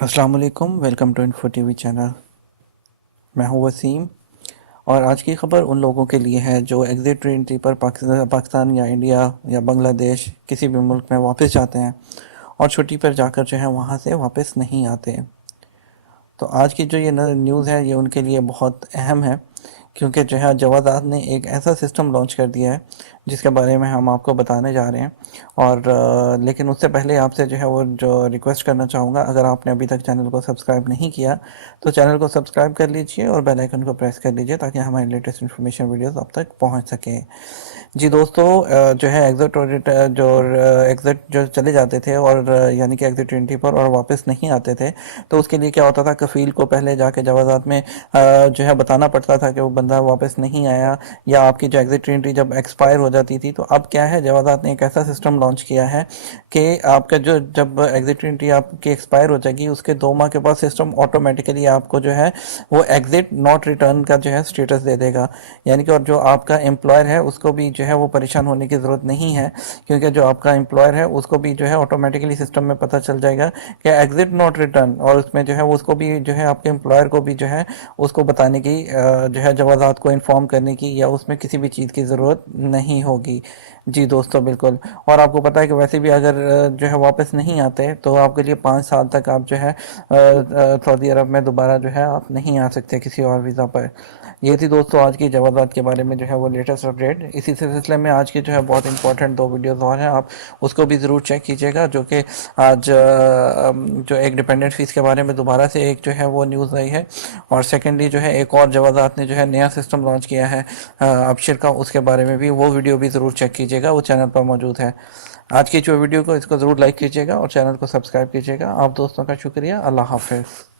السلام علیکم، welcome to info TV وی چینل۔ میں ہوں وسیم، اور آج کی خبر ان لوگوں کے لیے ہے جو ایگزٹ ٹرینٹی پر پاکستان یا انڈیا یا بنگلہ دیش کسی بھی ملک میں واپس جاتے ہیں اور چھٹی پر جا کر جو ہے وہاں سے واپس نہیں آتے۔ تو آج کی جو یہ نیوز ہے یہ ان کے لیے بہت اہم ہے، کیونکہ جو ہے جوازات نے ایک ایسا سسٹم لانچ کر دیا ہے جس کے بارے میں ہم آپ کو بتانے جا رہے ہیں۔ اور لیکن اس سے پہلے آپ سے جو ہے وہ جو ریکویسٹ کرنا چاہوں گا، اگر آپ نے ابھی تک چینل کو سبسکرائب نہیں کیا تو چینل کو سبسکرائب کر لیجئے اور بیل آئیکن کو پریس کر لیجئے تاکہ ہماری لیٹسٹ انفارمیشن ویڈیوز آپ تک پہنچ سکیں۔ جی دوستو، جو ہے ایگزٹ جو چلے جاتے تھے اور یعنی کہ ایگزٹ 20 پر اور واپس نہیں آتے تھے، تو اس کے لیے کیا ہوتا تھا، کفیل کو پہلے جا کے جوازات میں جو ہے بتانا پڑتا تھا کہ وہ بندہ واپس نہیں آیا، یا آپ کی جو ایگزٹ ٹرینٹی جب ایکسپائر ہو جاتی تھی۔ تو اب کیا ہے، جوازات نے ایک ایسا سسٹم لانچ کیا ہے کہ آپ کا جب ایگزٹ ٹرینٹی آپ کی ایکسپائر ہو جائے گی، اس کے 2 ماہ کے بعد سسٹم آٹومیٹیکلی آپ کو جو ہے وہ ایگزٹ ناٹ ریٹرن کا جو ہے سٹیٹس دے دے گا۔ یعنی کہ اور جو آپ کا امپلائر ہے اس کو بھی جو ہے وہ پریشان ہونے کی ضرورت نہیں ہے، کیونکہ جو آپ کا امپلائر ہے اس کو بھی جو ہے آٹومیٹیکلی سسٹم میں پتہ چل جائے گا کہ ایگزٹ ناٹ ریٹرن، اور اس میں جو ہے اس کو بھی جو ہے آپ کے امپلائر کو بھی جو ہے اس کو بتانے کی جو ہے جوازات کو انفارم کرنے کی یا اس میں کسی بھی چیز کی ضرورت نہیں ہوگی۔ جی دوستو بالکل، اور آپ کو پتہ ہے کہ ویسے بھی اگر جو ہے واپس نہیں آتے تو آپ کے لیے 5 سال تک آپ جو ہے سعودی عرب میں دوبارہ جو ہے آپ نہیں آ سکتے کسی اور ویزا پر۔ یہ تھی دوستو آج کی جوازات کے بارے میں جو ہے وہ لیٹسٹ اپڈیٹ۔ اسی سلسلے میں آج کی جو ہے بہت امپورٹنٹ 2 ویڈیوز اور ہیں، آپ اس کو بھی ضرور چیک کیجیے گا، جو کہ آج جو ایک ڈیپینڈنٹ فیس کے بارے میں دوبارہ سے ایک جو ہے وہ نیوز آئی ہے، اور سیکنڈلی جو ہے ایک اور جوازات نے جو ہے نیا سسٹم لانچ کیا ہے ابشر کا، اس کے بارے میں بھی وہ ویڈیو بھی ضرور چیک کیجیے گا، وہ چینل پر موجود ہے۔ آج کی جو ویڈیو کو اس کو ضرور لائک کیجیے گا اور چینل کو سبسکرائب کیجیے گا۔ آپ دوستوں کا شکریہ، اللہ حافظ۔